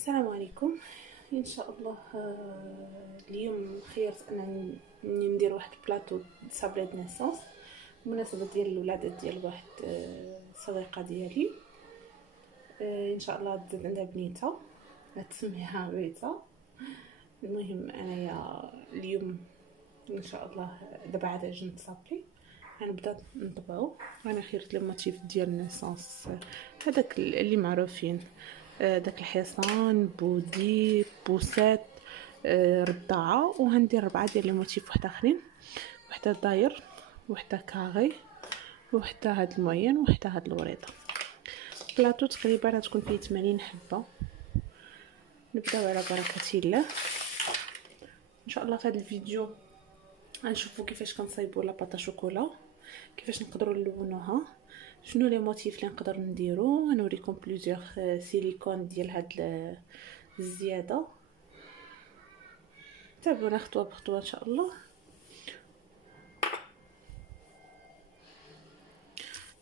السلام عليكم. ان شاء الله اليوم خيرت انني ندير واحد بلاطو صابلي د نيسونس بمناسبه ديال الولادات ديال واحد صديقه ديالي. ان شاء الله تزاد عندها بنيتها غتسميها ريتا. المهم انايا اليوم ان شاء الله دابا عاد جنت صابلي غنبدا نطبعو. انا خيرت لي موتيف ديال النيسونس هذاك اللي معروفين، داك الحصان، بودي، بوسات، رضاعه. وغندير 4 ديال لي موتيف واحد اخرين، وحده داير، وحده كاري، وحده هاد المعين، وحده هاد الوريضه. بلاطو تقريبا غتكون فيه 80 حبه. نبداو على بركه الله. ان شاء الله في هذا الفيديو غنشوفوا كيفاش كنصايبوا لاباطا شوكولا، كيفاش نقدروا نلونوها، شنو لي موتيف اللي نقدر نديرو. غنوريكم بليزيوغ سيليكون ديال هاد الزياده. تابعونا خطوه بخطوه ان شاء الله.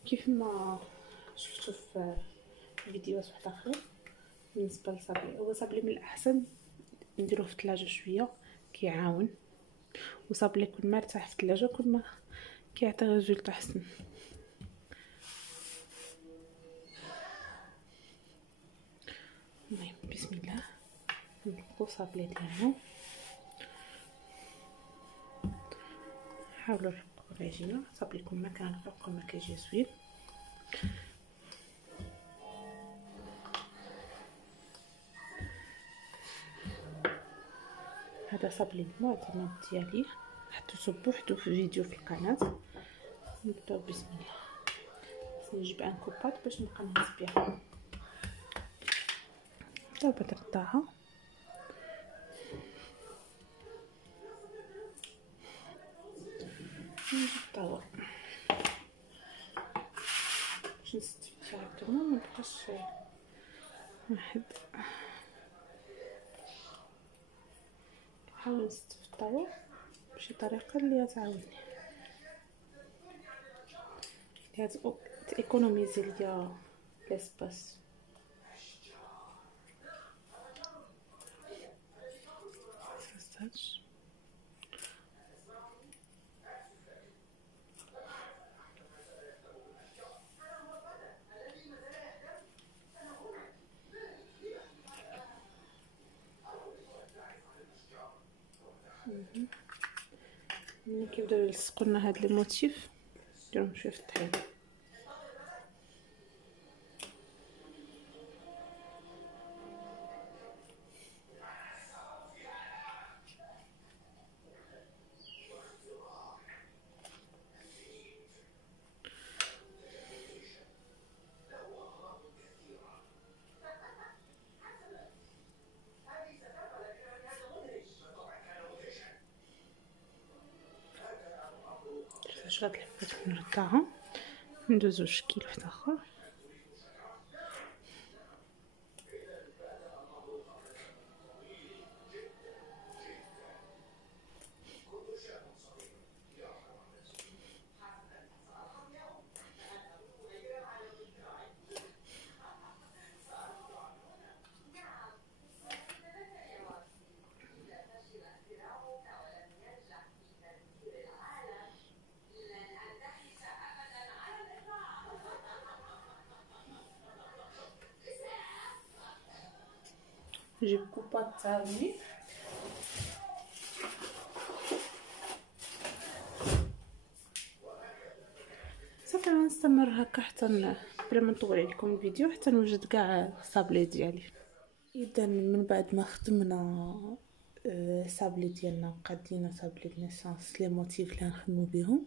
كيف ما شفتوا في فيديوهات واحد اخرين بالنسبه للصابلي، هو صابلي من الاحسن نديروه في الثلاجه شويه كيعاون، وصابلي كل ما ارتاح في الثلاجه كل ما كيعطي ريزولطا احسن. المهم بسم الله نطلقوا صابلي ديالنا. حاولوا تحطوا العجينه صابلي كل ما كان رقيق كل ما كيجي زوين. هذا صابلي المعتمد ديالي، حطيته بوحدو في فيديو في القناه. نبداو بسم الله. نجيب ان كوباط باش نبقى نهز بها. دابا تقطعها نجيب الطاوة باش نستفيد ديريكتومون، مبقاش واحد. نحاول نستف الطاوة بشي طريقه اللي تعاوني، اللي تيكونوميزي ليا لاسباس. ملي كيبداو يلصقوا لنا هاد لي موتيف نديرهم شويه في الطحين. هاد الحبات كنردها ندوزو شكل واحد اخر. نجيب كوباط تاعي صافي. غنستمر هكا حتى بلا ما نطول عليكم الفيديو حتى نوجد كاع الصابلي ديالي. اذا من بعد ما خدمنا الصابلي ديالنا قادينا صابلي نيسانس لي موتيف اللي غنخدمو بهم،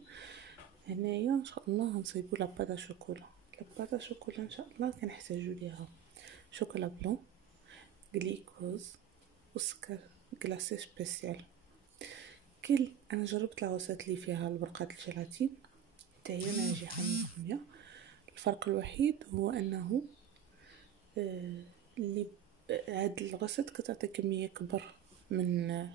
هنايا ان شاء الله غنصايبو لاباطا شوكولا. لاباطا شوكولا ان شاء الله كنحتاجو ليها شوكولا بلون، غليكوز، وسكر كلاصي سبيسيال. انا جربت لاغوسات اللي فيها البرقات الجيلاتين حتى هي ناجحه 100%. الفرق الوحيد هو انه اللي هاد الغوسات كتعطي كميه كبر من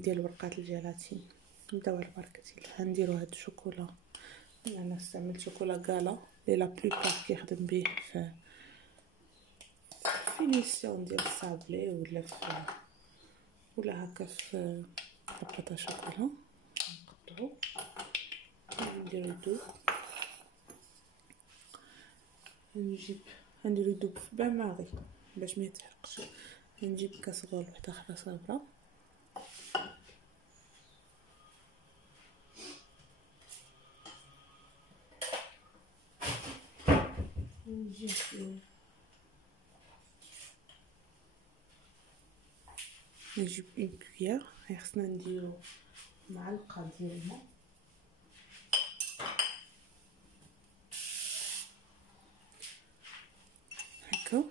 ديال ورقات الجيلاتين. نبداو على بركه الله. نديرو هاد الشوكولا، انا استعملت شوكولا كالا اللي لا بلوبار كيخدم به في فينيسيون ديال الصابلي ولا هكا في لاباطا شوكولا. نقطعو نديرو الذوب، نديرو الذوب في بان ماغي باش ما يتحرقش. نجيب كاسغول وحده اخرى صابره، نجيب اون كويير، خصنا نديرو معلقه ديال الماء هكا،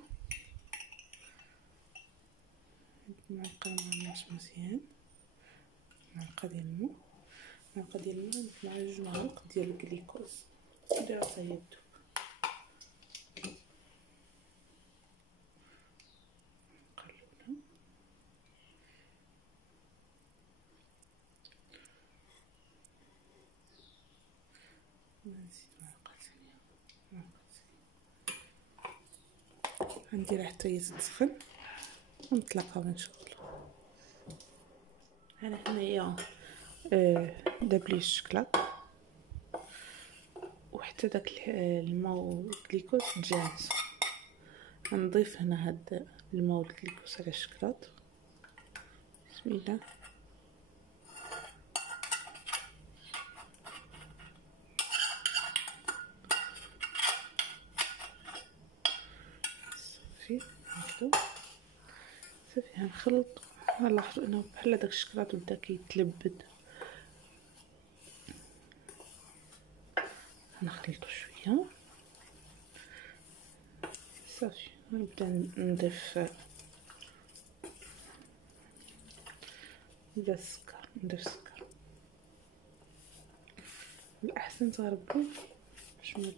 معلقه مغماش مزيان، معلقه ديال الماء، معلقه ديال الماء مع جوج معالق ديال الكليكوز، نديرو حتى هي تذوب. نديرها حتى هي تسخن ونتلاقاو ان شاء الله. انا هنايا داب لي الشكلاط وحتى داك الماء والجليكوز تجانس. نضيف هنا هاد الماء والجليكوز على الشكلاط. بسم الله. صافي غنخلط. لاحظوا انه بحال داك الشكلاط بدا كيتلبد، غنخلطو شويه صافي. نبدا نضيف السكر. الاحسن تغربو باش ما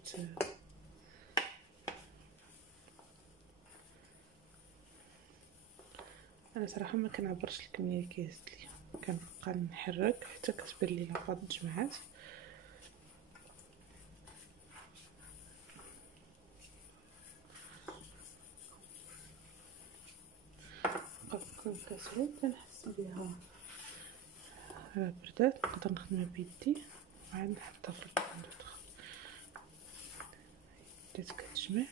انا صراحه ما كنعبرش الكميه اللي كيهز ليا، كنبقى نحرك حتى كتبان لي لاباط تجمعات. كون كسرت كنحس بها راه بردات، نقدر نخدمها بيدي وعاد نحطها في الكوندوطخ. بدات كتجمع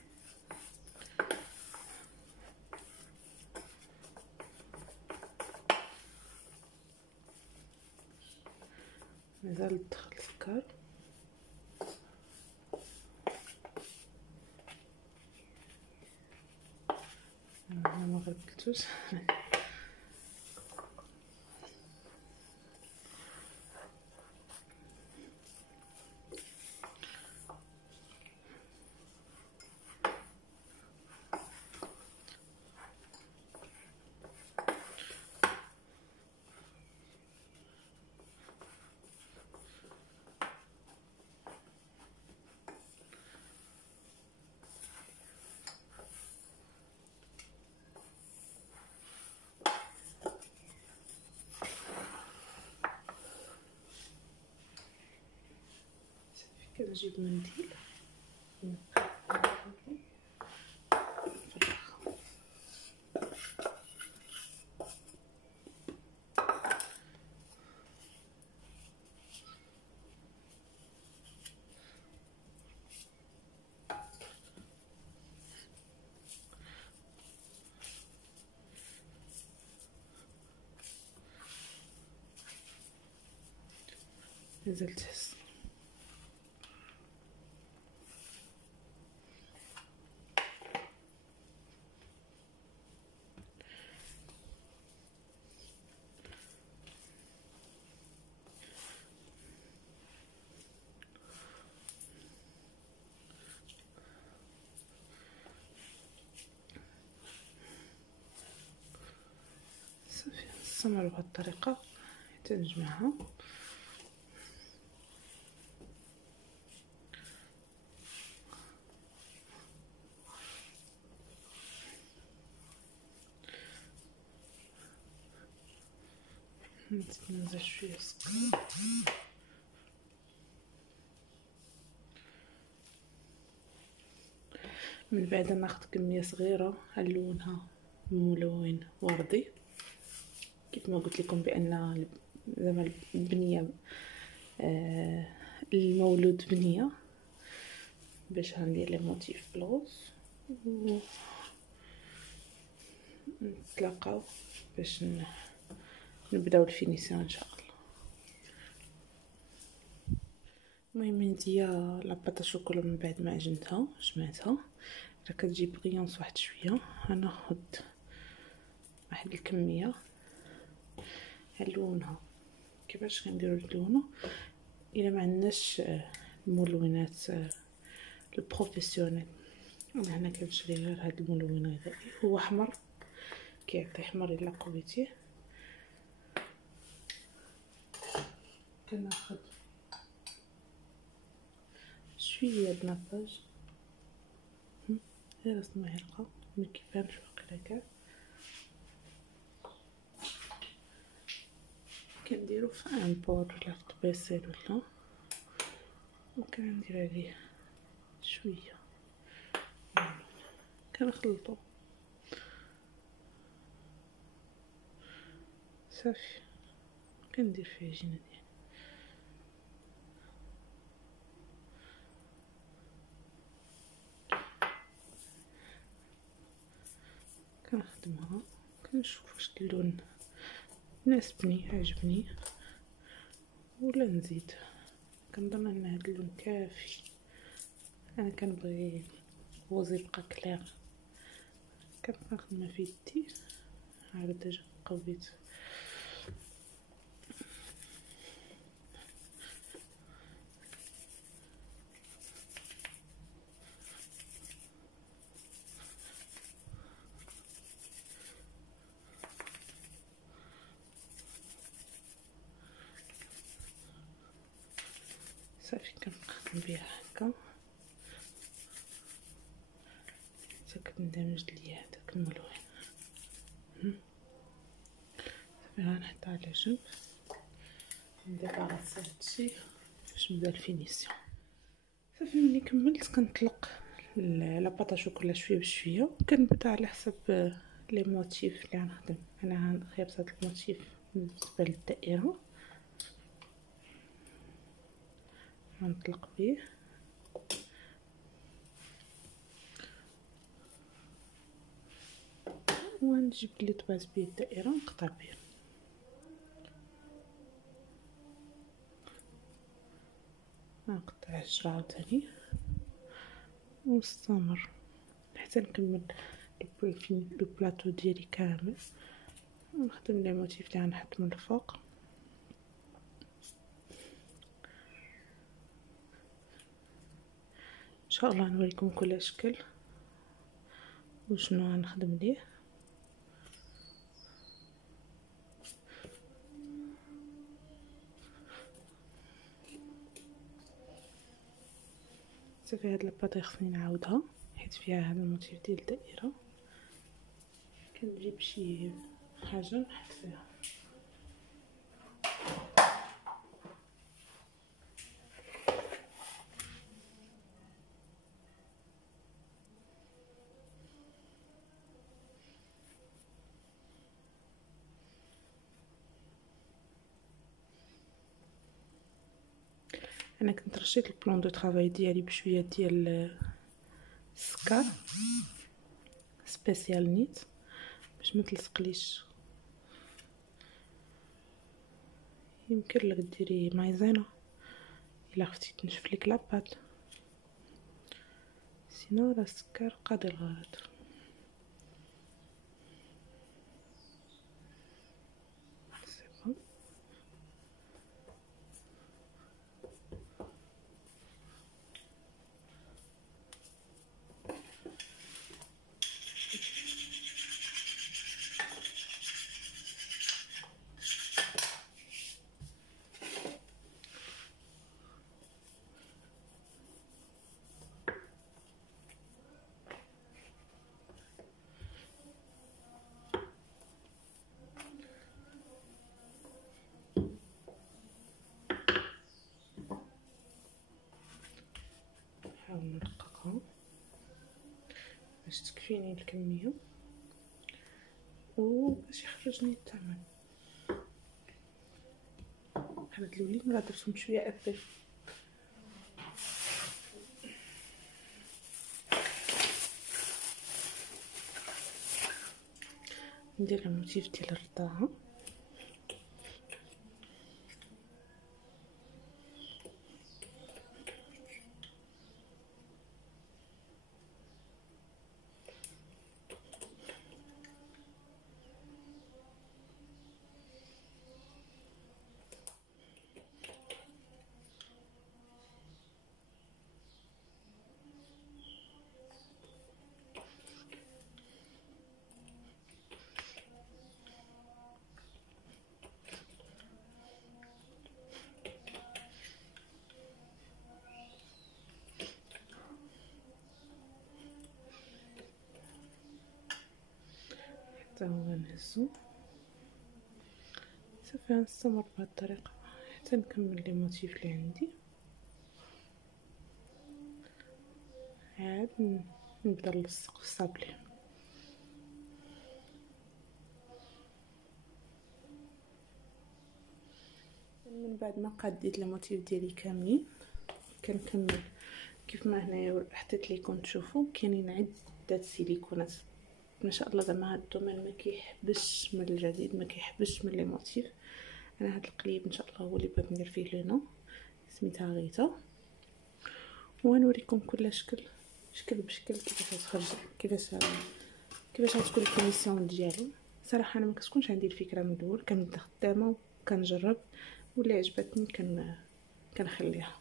مازال دخل السكر. انا ما غربلتوش كنجيب منديل مازال تحس. صافي نستمر بهذه الطريقه حتى نجمعها. نزيد شويه سكر من بعد ناخذ كميه صغيره لونها ملون وردي كيف ما قلت لكم بان زعما البنيه المولود بنيه باش غندير لي موتيف بلوز نتلاقاو باش نبداو الفينيسيون ان شاء الله. المهم نديا لاباطا شوكولا من بعد ما عجنتها جمعتها راه كتجي بغيونس واحد شويه. غناخذ واحد الكميه نلونها كيفاش كنديروا نلونو. الا ما عندناش الملونات البروفيسيونيل انا هنا كنشري غير هاد الملون الغذائي هو احمر كيعطي احمر الا قويتيه. كناخذ شويه د ناباج غير راس معلقه ما كيبانش واقيلا كاع كنديرو في ان بول ولا في طبيسيل ولا وكندير عليه شويه كنخلطو صافي كندير فيه عجينه ديالي. كنخدمها كنشوف واش اللون ناسبني عجبني ولا نزيد. كنظن ان هذا اللون كافي. انا كنبغي الوز يبقى كلير كنخدمها في يدي عاد ديجا قويت. صافي كنخدم بها هكا حتى كندمج ليا هداك الملون. صافي غنحطها على جنب نديباراسي هادشي باش نبدا الفينيسيون. صافي ملي كملت كنطلق لاباطا شوكولا شويه بشويه وكنبدا على حسب لي موتيف اللي غنخدم. انا خيرت هاد الموتيف بالنسبه للدائره غنطلق بيه ونجيب لي طواز بيه الدائره نقطع بيه نقطع الجرعه عاوتاني ونستمر حتى نكمل البلاطو ديالي كامل ونخدم لي موتيف اللي غنحط من الفوق. ان شاء الله نوريكم كل شكل وشنو غنخدم ليه. صافي هاد لاباطا خصني نعاودها حيت فيها هاد الموتيف ديال الدائره. كنجيب شي حاجه نحط فيها انا كنت رشيت البلون دو طرافاي ديالي بشويه ديال السكر سبيسيال نيت باش ما تلصقليش. يمكن لك ديري مايزينا الا خفتي تنشف لك لاباط سينو راه السكر قاضي الغرض. فيني الكميه وباش يخرجني الثمن. هاد اللولين راه درتهم شويه افل. ندير الموتيف ديال الرضاعه. حتى هو نهزو صافي. غنستمر بهاد الطريقه حتى نكمل لي موتيف اللي عندي. عاد نبدا نلصق في الصابلي. من بعد ما قاديت لي موتيف ديالي كاملين كنكمل كيف ما هنايا حطيت لكم تشوفوا كاينين عده سيليكونات ما شاء الله. زعما هاد الدومين ما كيحبش من الجديد، ما كيحبش من لي موتيف. انا هاد القليب ان شاء الله هو اللي بغيت ندير فيه لونو سميتها غيتا، وغنوريكم كل شكل بشكل كيفاش غتخرج، كيفاش غتكون الفينيسيون ديالو. صراحه انا ما كتكونش عندي الفكره من الاول، كنبدا خدامه وكنجرب واللي عجبتني كنخليها.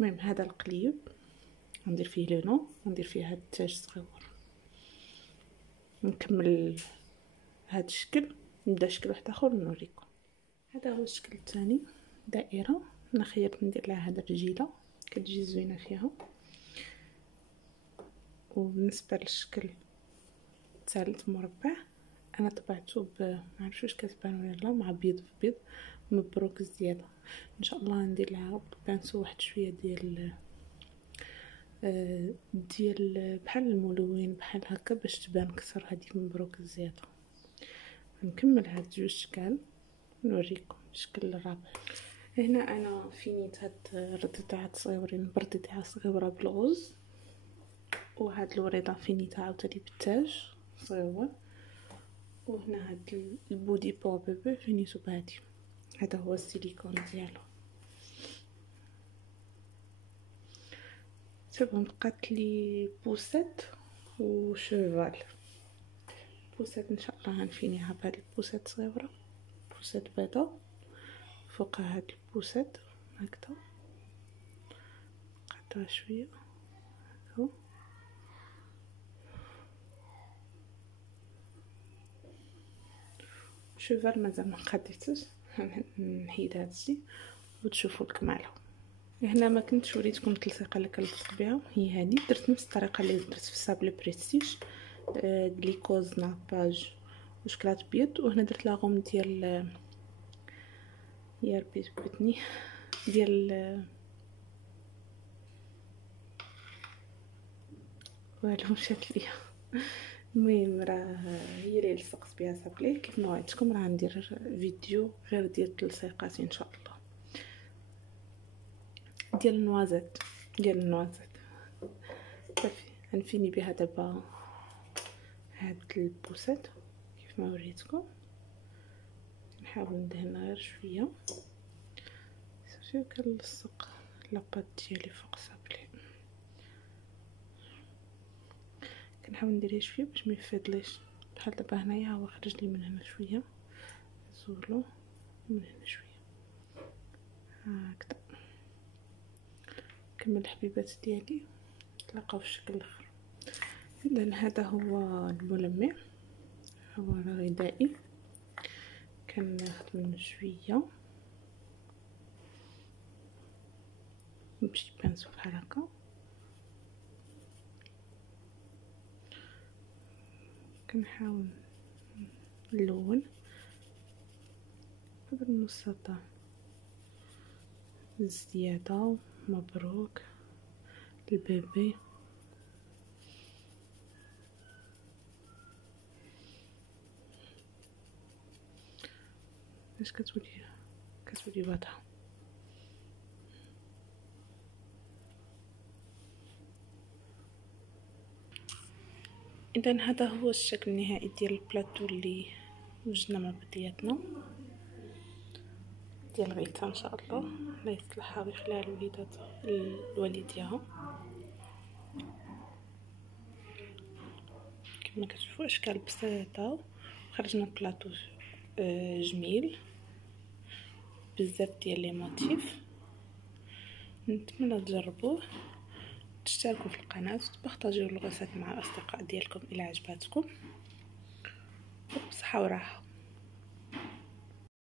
المهم هذا القليب غندير فيه لونو، وندير فيه هاد التاج الصغيور، نكمل هاد الشكل نبدا شكل واحد اخر نوريكم. هذا هو الشكل الثاني، دائره. انا خيرت ندير لها هاد الرجيله كتجي زوينه فيها. وبالنسبه للشكل الثالث مربع انا طبعته معرفتش واش كتبان ولا لا، مع بيض في بيض مبروك زياده. ان شاء الله ندير لها بالبانسو واحد شويه ديال بحال الملون بحال هكا باش تبان كثر هذيك مبروك زياده. نكمل هاد جوج اشكال نوريكم الشكل الرابع. هنا انا فينيت هاد الرديتها صغيورين برديتها صغيره بالغوز، وهاد الوريضه فينيتها عاوتاني بالتاج صغيور، وهنا هاد البودي بو بيبي فينيتو بهادي. هذا هو السيليكون ديالو. صافي بقات لي بوسات وشوفال. بوسات ان شاء الله غنفينيها بهاد البوسات صغيره، بوسات بيضاء فوق هاد البوسات هكذا، قطعها شويه هكا. شوفال مازال ما قديتش، نحيد هادشي وتشوفوا الكماله. هنا ما كنتش وريتكم التلصيقه اللي كنلصق بها، هي هذه. درت نفس الطريقه اللي درت في الصابلي بريستيج، غليكوز ناباج وشكلاط بيض. وهنا درت لا غوم ديال يا ربي جبتني ديال والو مشات ليا. المهم راه هي اللي لصقت بها صابلي. كيف ما وعدتكم راه ندير فيديو غير ديال التلصيقات ان شاء الله، ديال النوازات. صافي غنفيني بها دابا هاد البوسات كيف ما وريتكم. نحاول ندهن غير شويه صافي، وكنلصق لاباط ديالي فوق صابلي. كنحاول نديرها شويه باش ما يفيضليش، بحال دابا هنايا هو خرج لي من هنا شويه، نزولو من هنا شويه هكذا. نكمل الحبيبات ديالي نتلاقاو في الشكل الاخر. اذا هذا هو الملمع، هو غذائي، كناخذ منه شويه نمشي بانسو بحال هكا. كنحاول نلون قدر المستطاع. زياده مبروك البيبي. باش كتولي واضحه. اذا هذا هو الشكل النهائي ديال البلاطو اللي وجدنا مع بعضياتنا ديال غيتا ان شاء الله. الله يصلحها ويخليها لوالديها. كما كتشوفوا اشكال بسيطه خرجنا بلاطو جميل بزاف ديال لي موتيف. نتمنى تجربوه، تشتركوا في القناه وتبارطاجيو الغرفات مع الاصدقاء ديالكم الى عجباتكم. بصحه وراحه.